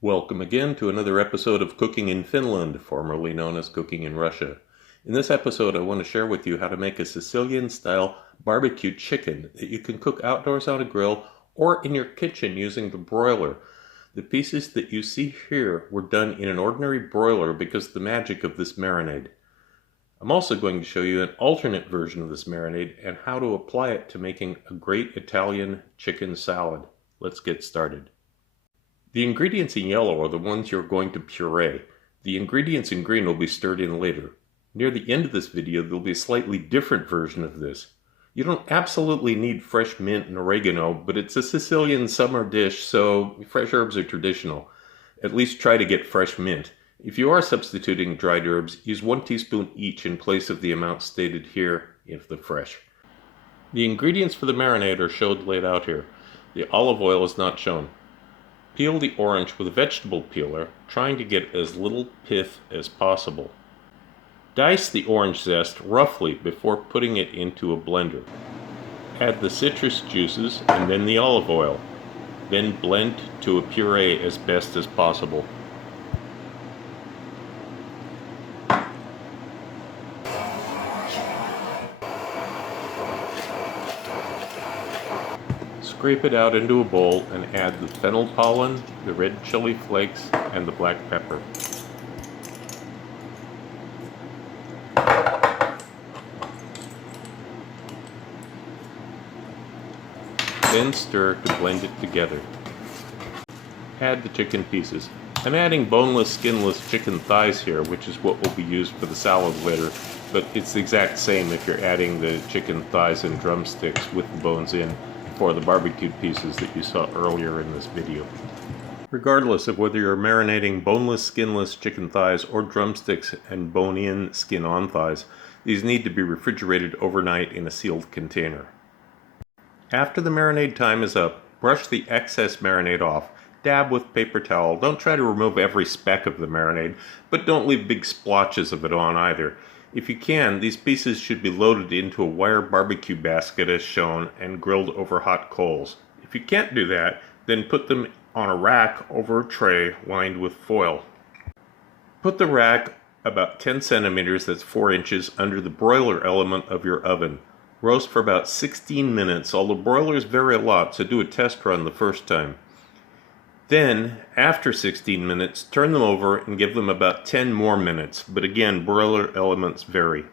Welcome again to another episode of Cooking in Finland, formerly known as Cooking in Russia. In this episode, I want to share with you how to make a Sicilian-style barbecue chicken that you can cook outdoors on a grill or in your kitchen using the broiler. The pieces that you see here were done in an ordinary broiler because of the magic of this marinade. I'm also going to show you an alternate version of this marinade and how to apply it to making a great Italian chicken salad. Let's get started. The ingredients in yellow are the ones you're going to puree. The ingredients in green will be stirred in later. Near the end of this video, there'll be a slightly different version of this. You don't absolutely need fresh mint and oregano, but it's a Sicilian summer dish, so fresh herbs are traditional. At least try to get fresh mint. If you are substituting dried herbs, use 1 teaspoon each in place of the amount stated here if the fresh. The ingredients for the marinade are shown laid out here. The olive oil is not shown. Peel the orange with a vegetable peeler, trying to get as little pith as possible. Dice the orange zest roughly before putting it into a blender. Add the citrus juices and then the olive oil. Then blend to a puree as best as possible. Scrape it out into a bowl and add the fennel pollen, the red chili flakes, and the black pepper. Then stir to blend it together. Add the chicken pieces. I'm adding boneless, skinless chicken thighs here, which is what will be used for the salad later, but it's the exact same if you're adding the chicken thighs and drumsticks with the bones in for the barbecued pieces that you saw earlier in this video. Regardless of whether you're marinating boneless, skinless chicken thighs or drumsticks and bone-in, skin-on thighs, these need to be refrigerated overnight in a sealed container. After the marinade time is up, brush the excess marinade off. Dab with paper towel. Don't try to remove every speck of the marinade, but don't leave big splotches of it on either. If you can, these pieces should be loaded into a wire barbecue basket as shown and grilled over hot coals. If you can't do that, then put them on a rack over a tray lined with foil. Put the rack about 10 centimeters, that's 4 inches, under the broiler element of your oven. Roast for about 16 minutes, although broilers vary a lot, so do a test run the first time. Then, after 16 minutes, turn them over and give them about 10 more minutes, but again, broiler elements vary.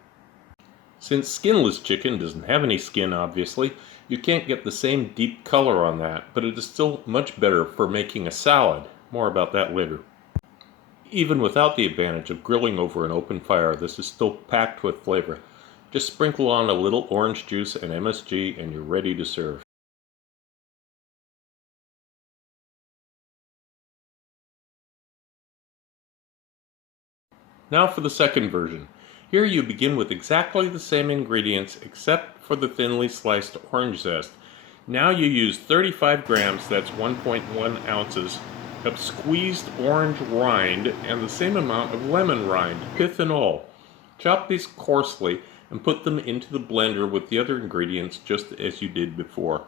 Since skinless chicken doesn't have any skin, obviously, you can't get the same deep color on that, but it is still much better for making a salad. More about that later. Even without the advantage of grilling over an open fire, this is still packed with flavor. Just sprinkle on a little orange juice and MSG and you're ready to serve. Now for the second version. Here you begin with exactly the same ingredients except for the thinly sliced orange zest. Now you use 35 grams, that's 1.1 ounces, of squeezed orange rind and the same amount of lemon rind, pith and all. Chop these coarsely and put them into the blender with the other ingredients just as you did before.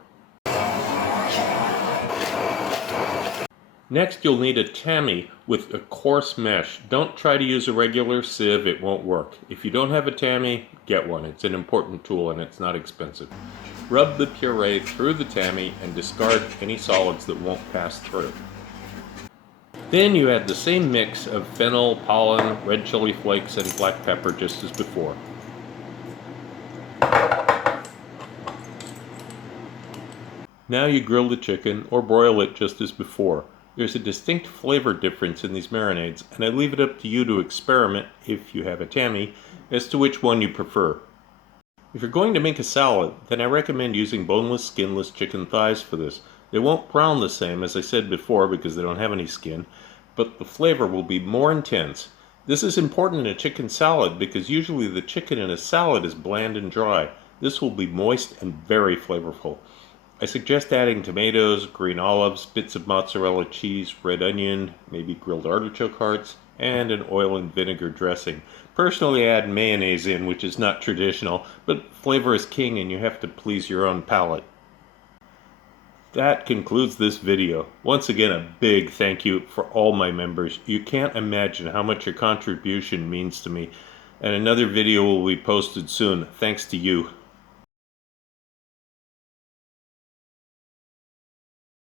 Next, you'll need a tammy with a coarse mesh. Don't try to use a regular sieve, it won't work. If you don't have a tammy, get one. It's an important tool and it's not expensive. Rub the puree through the tammy and discard any solids that won't pass through. Then you add the same mix of fennel, pollen, red chili flakes, and black pepper just as before. Now you grill the chicken or broil it just as before. There's a distinct flavor difference in these marinades, and I leave it up to you to experiment, if you have a tammy, as to which one you prefer. If you're going to make a salad, then I recommend using boneless, skinless chicken thighs for this. They won't brown the same, as I said before, because they don't have any skin, but the flavor will be more intense. This is important in a chicken salad because usually the chicken in a salad is bland and dry. This will be moist and very flavorful. I suggest adding tomatoes, green olives, bits of mozzarella cheese, red onion, maybe grilled artichoke hearts, and an oil and vinegar dressing. Personally, I add mayonnaise in, which is not traditional, but flavor is king and you have to please your own palate. that concludes this video. Once again, a big thank you for all my members. You can't imagine how much your contribution means to me. And another video will be posted soon, thanks to you.